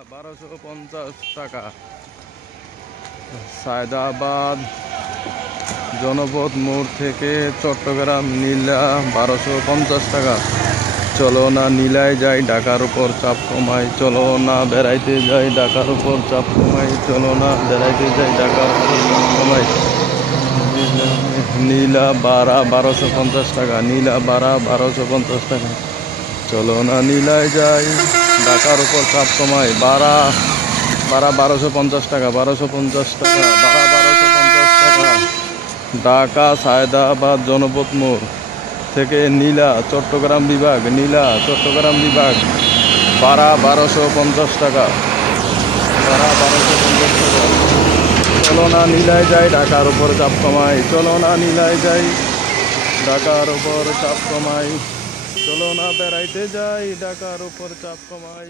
1250 টাকা। সায়দাবাদ জনপদ মোড় থেকে চট্টগ্রাম নীলা 1250 টাকা। চলো না নীলায় যাই, ঢাকার উপর চাপ কমাই। চলো না বেড়াইতে যাই, ঢাকার উপর চাপ কমাই। চলো না বেড়াইতে যাই, ঢাকার উপর চাপ কমাই। নীলা ভাড়া 1250 টাকা। নীলা ভাড়া 1250 টাকা। চলো না নীলায় যাই, ঢাকার উপর চাপ কমাই। ভাড়া 1250 টাকা। 1250 টাকা ভাড়া, 1250 টাকা। ঢাকা সায়দাবাদ জনপদ মোড় থেকে নীলা চট্টগ্রাম বিভাগ, নীলা চট্টগ্রাম বিভাগ ভাড়া 1250 টাকা। ভাড়া 1250 টাকা। চলো না নীলায় যাই, ঢাকার উপর চাপ কমাই। চলো না নীলায় যাই, ঢাকার উপর চাপ কমাই। চলো না বেড়াইতে যাই, ঢাকার উপর চাপ কমাই।